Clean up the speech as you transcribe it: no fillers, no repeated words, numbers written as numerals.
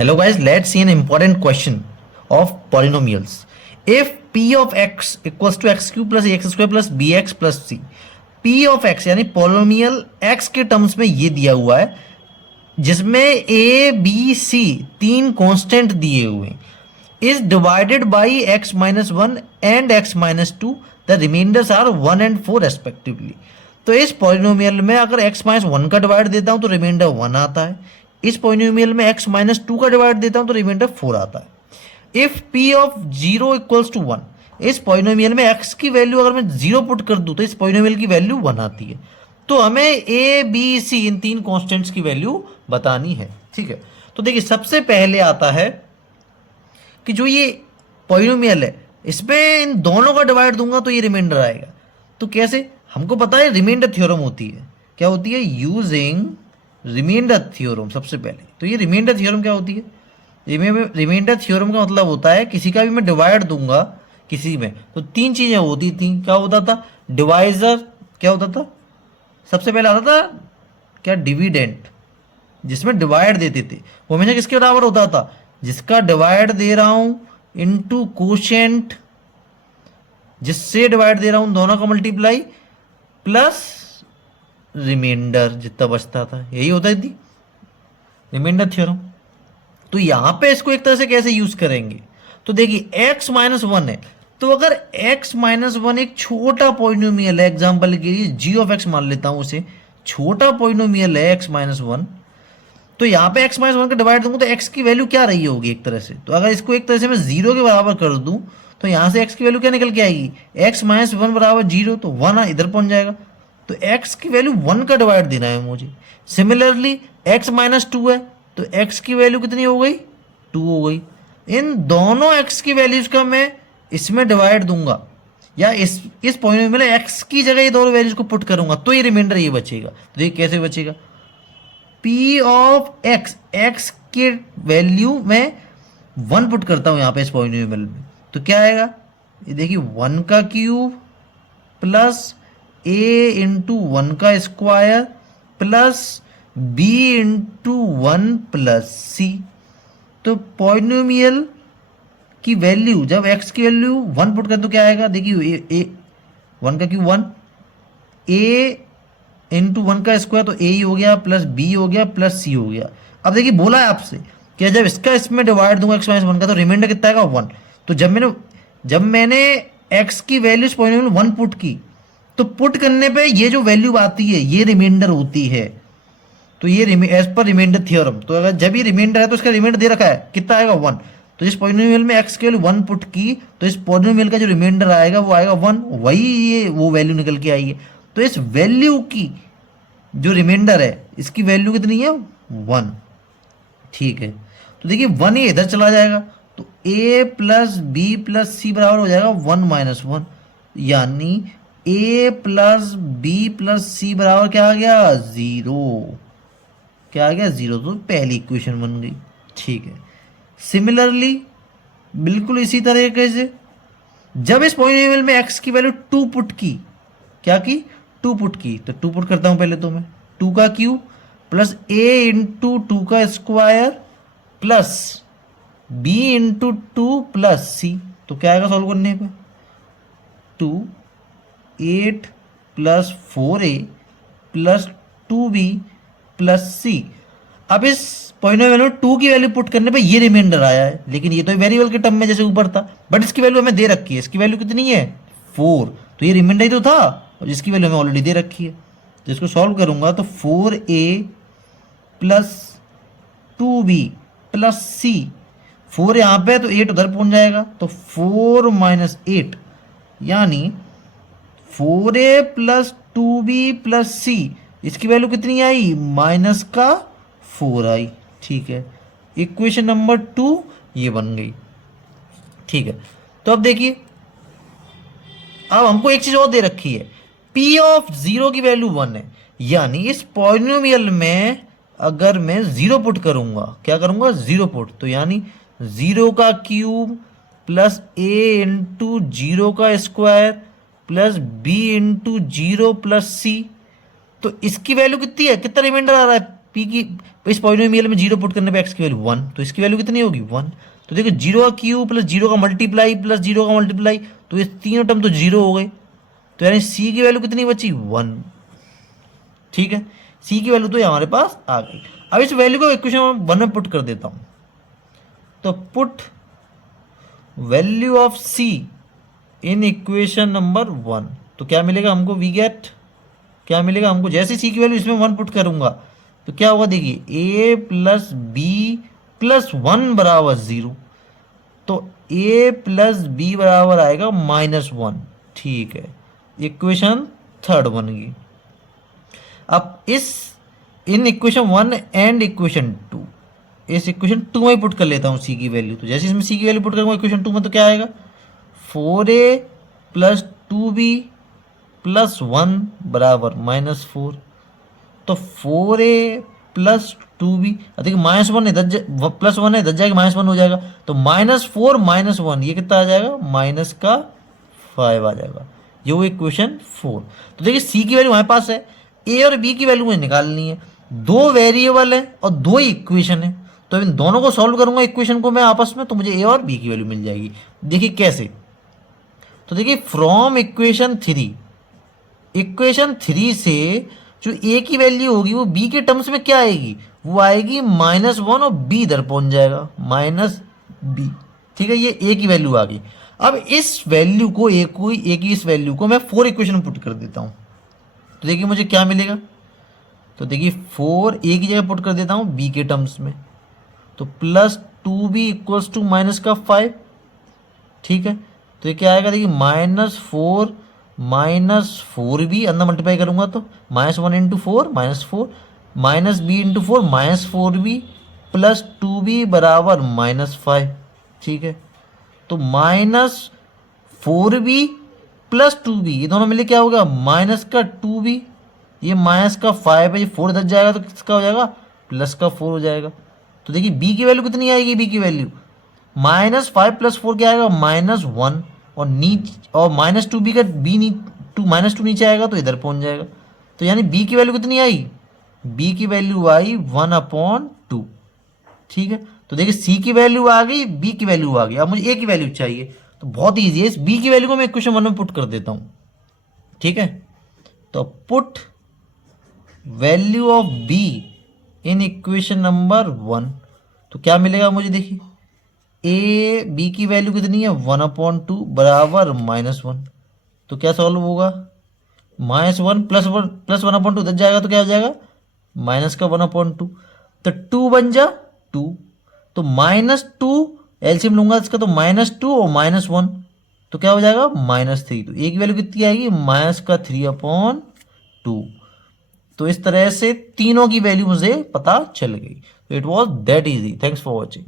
Hello guys, let's see an important question of polynomials. If p of x equals to x cube plus ax square plus bx plus c, p of x यानी polynomial x के terms में ये दिया हुआ है जिसमें a b c तीन constant दिए हुए हैं, is divided by x minus 1 and x minus 2, the remainders are 1 and 4 respectively. तो इस पॉलिनोमियल में अगर x माइनस 1 का डिवाइड देता हूं तो रिमाइंडर 1 आता है, इस पॉलिनोमियल में x माइनस 2 का डिवाइड देता हूं तो रिमाइंडर 4 आता है। If p of 0 equals to 1, इस पॉलिनोमियल में x की वैल्यू अगर मैं 0 पुट कर दूं तो इस पॉलिनोमियल की वैल्यू 1 आती है। तो हमें a b c इन तीन कॉन्स्टेंट्स की वैल्यू बतानी है। ठीक है, तो देखिए सबसे पहले आता है कि जो ये पॉलिनोमियल है इसमें इन दोनों का डिवाइड दूंगा तो ये रिमाइंडर आएगा। तो कैसे, हमको पता है रिमाइंडर थ्योरम होती है, क्या होती है, यूजिंग रिमाइंडर थ्योरम। सबसे पहले तो ये रिमाइंडर थ्योरम क्या होती है, रिमाइंडर थ्योरम का मतलब होता है किसी का भी मैं डिवाइड दूंगा किसी में तो तीन चीजें होती थी। क्या होता था, डिवाइजर, क्या होता था, सबसे पहले आता था क्या, डिविडेंट, जिसमें डिवाइड देते थे, वो हमेशा किसके बराबर होता था, जिसका डिवाइड दे रहा हूं इनटू कोशेंट, जिससे डिवाइड दे रहा हूं दोनों का मल्टीप्लाई प्लस रिमाइंडर जितना बचता था, यही होता थी रिमाइंडर थ्योरम। तो यहां पे इसको एक तरह से कैसे यूज करेंगे, तो देखिए x माइनस 1 है, तो अगर x माइनस 1 एक छोटा पॉलिनोमियल है, एग्जांपल के लिए g ऑफ x मान लेता हूं, उसे छोटा पॉलिनोमियल है x माइनस 1, तो यहाँ पे x माइनस 1 का डिवाइड दूंगा तो x की वैल्यू क्या रही होगी एक तरह से, तो अगर इसको एक तरह से मैं 0 के बराबर कर दूं तो यहां से x की वैल्यू क्या निकल के आएगी, x माइनस 1 बराबर 0, तो 1 इधर पहुंच जाएगा, तो x की वैल्यू 1 का डिवाइड देना है मुझे। सिमिलरली x माइनस 2 है तो x की वैल्यू कितनी हो गई, 2 हो गई। इन दोनों x की वैल्यूज का मैं इसमें डिवाइड दूंगा या इस पॉइंट में x की जगह ये दोनों वैल्यूज को पुट करूंगा तो ये रिमाइंडर ये बचेगा। तो ये कैसे बचेगा, p ऑफ x, x के वैल्यू में 1 पुट करता हूं यहां पे इस पॉलिनोमियल में, तो क्या आएगा, ये देखिए 1 का क्यूब प्लस a इंटू 1 का square plus b into 1 plus c। तो पॉलिनोमियल की वैल्यू जब x की वैल्यू 1 पुट कर तो क्या आएगा, देखिए 1 का क्यूब 1, a इंटू 1 का स्क्वायर तो a ही हो गया प्लस b हो गया प्लस c हो गया। अब देखिए बोला है आपसे कि जब इसका इसमें डिवाइड दूंगा x माइनस 1 का तो रिमाइंडर कितना आएगा, 1। तो जब मैंने x की वैल्यू इस पॉइंट में 1 पुट की तो पुट करने पे ये जो वैल्यू आती है ये रिमाइंडर होती है। तो ये एज पर रिमाइंडर थ्योरम, तो अगर जब ये रिमाइंडर है तो इसका रिमाइंडर दे रखा है कितना आएगा, 1। तो जिस पॉलिनोमियल में x की वैल्यू 1 पुट की तो इस पॉलिनोमियल का जो रिमाइंडर आएगा वो आएगा 1, वही ये वो वैल्यू निकल के आई है। तो इस वैल्यू की जो रिमाइंडर है इसकी वैल्यू कितनी है, 1। ठीक है, तो देखिए 1 ये इधर चला जाएगा तो a प्लस बी प्लस सी बराबर हो जाएगा 1 माइनस 1, यानी a प्लस बी प्लस सी बराबर क्या आ गया, 0। क्या आ गया, 0। तो पहली इक्वेशन बन गई। ठीक है, सिमिलरली बिल्कुल इसी तरीके से जब इस पॉलिनोमियल में x की वैल्यू 2 पुट की, क्या की, 2 पुट की, तो 2 पुट करता हूं पहले तो मैं, 2 का क्यूब प्लस a इंटू 2 का square plus b into 2 plus c। तो क्या आएगा सॉल्व करने पे, 2 8 plus 4a plus 2b plus c। अब इस पॉलिनोमियल में 2 की वैल्यू पुट करने पे ये रिमाइंडर आया है, लेकिन ये तो वेरिएबल के टर्म में जैसे ऊपर था, बट इसकी वैल्यू हमें दे रखी है, इसकी वैल्यू कितनी है, 4। तो ये रिमाइंडर ही तो था और जिसकी वैल्यू हमें ऑलरेडी दे रखी है। तो इसको सॉल्व करूंगा तो 4a plus 2b plus c, 4 यहाँ पे तो 8 उधर पहुंच जाएगा, तो 4 माइनस 8 यानी 4a plus 2b plus c, इसकी वैल्यू कितनी आई, माइनस का 4 आई। ठीक है, इक्वेशन नंबर 2 ये बन गई। ठीक है, तो अब देखिए अब हमको एक चीज और दे रखी है, p ऑफ 0 की वैल्यू 1 है, यानी इस पॉलिनोमियल में अगर मैं 0 पुट करूंगा, क्या करूंगा, 0 पुट, तो यानी 0 का क्यूब प्लस a इंटू 0 का square plus b into 0 plus c। तो इसकी वैल्यू कितनी है, कितना रिमाइंडर आ रहा है, पी की इस पॉलिनोमियल में 0 पुट करने पे एक्स की वैल्यू 1, तो इसकी वैल्यू कितनी होगी 1। तो देखो 0 का क्यूब प्लस 0 का मल्टीप्लाई प्लस 0 का मल्टीप्लाई, तो ये तीनों टर्म तो 0 हो गए, तो यानी सी की वैल्यू कितनी बची 1। ठीक है, सी की वैल्यू तो ये हमारे पास आ गई। अब इस वैल्यू को इक्वेशन 1 में पुट कर देता हूँ, तो put value of C in equation number 1, तो क्या मिलेगा हमको, वी गेट क्या मिलेगा हमको, जैसे सी की वैल्यू इसमें 1 पुट करूंगा तो क्या होगा, देखिए ए प्लस बी प्लस 1 बराबर 0, तो ए प्लस बी बराबर आएगा -1। ठीक है, इक्वेशन 3 बन गई। अब इस इन इक्वेशन 1 एंड इक्वेशन 2, इस इक्वेशन 2 में पुट कर लेता हूँ सी की वैल्यू, तो जैसे इसमें सी की वैल्यू पुट करूँगा इक्वेशन 2 में, तो क्या आएगा 4a प्लस 2b प्लस 1 बराबर -4, तो 4a प्लस 2b, देखिए -1 इधर प्लस 1 है, इधर जाएगा -1 हो जाएगा, तो -4 -1 ये कितना आ जाएगा, -5 आ जाएगा, ये वो इक्वेशन 4। तो देखिए सी की वैल्यू हमारे पास है, ए और बी की वैल्यू मुझे निकालनी है, 2 वेरिएबल है और 2 इक्वेशन है, तो इन दोनों को सॉल्व करूंगा इक्वेशन को मैं आपस में, तो मुझे ए और बी की वैल्यू मिल जाएगी। देखिए कैसे, तो देखिए फ्रॉम इक्वेशन 3 से जो ए की वैल्यू होगी वो बी के टर्म्स में क्या आएगी, वो आएगी -1 और बी इधर पहुंच जाएगा -b। ठीक है, ये ए की वैल्यू आ गई। अब इस वैल्यू को ए की इस वैल्यू को मैं 4 इक्वेशन में पुट कर देता हूं, तो देखिए मुझे क्या मिलेगा, तो देखिए 4 ए की जगह पुट कर देता हूं बी के टर्म्स में, तो प्लस 2b इक्वल्स टू -5। ठीक है, तो ये क्या आएगा, देखिए -4b अंदर मल्टीप्लाई करूंगा तो -1 into 4 -4 -b into 4 -4b plus 2b बराबर -5। ठीक है, तो -4b प्लस 2b ये दोनों मिले क्या होगा, माइनस का 2b, ये माइनस का 5 है, ये 4 इधर जाएगा तो किसका हो जाएगा, प्लस का 4 हो जाएगा। तो देखिए बी की वैल्यू कितनी आएगी, बी की वैल्यू -5 प्लस 4 क्या आएगा, -1, और -2b का -2 नीचे आएगा तो इधर पहुंच जाएगा, तो यानी बी की वैल्यू कितनी आई, बी की वैल्यू आई 1/2। ठीक है, तो देखिए सी की वैल्यू आ गई, बी की वैल्यू आ गई, अब मुझे ए की वैल्यू चाहिए, तो बहुत ईजी है, इस बी की वैल्यू को मैं इक्वेशन 1 में पुट कर देता हूं। ठीक है, तो put value of be in equation number 1, तो क्या मिलेगा मुझे, देखिए ए बी की वैल्यू कितनी है 1/2 बराबर -1, तो क्या सॉल्व होगा, -1 प्लस 1/2 इधर जाएगा तो क्या हो जाएगा, माइनस का 1/2, तो 2 बन जा 2, तो -2 एलसीएम लूंगा इसका, तो -2 और -1 तो क्या हो जाएगा -3, तो ए की वैल्यू कितनी आएगी, -3/2। तो इस तरह से तीनों की वैल्यू मुझे पता चल गई। तो it was that easy. Thanks for watching.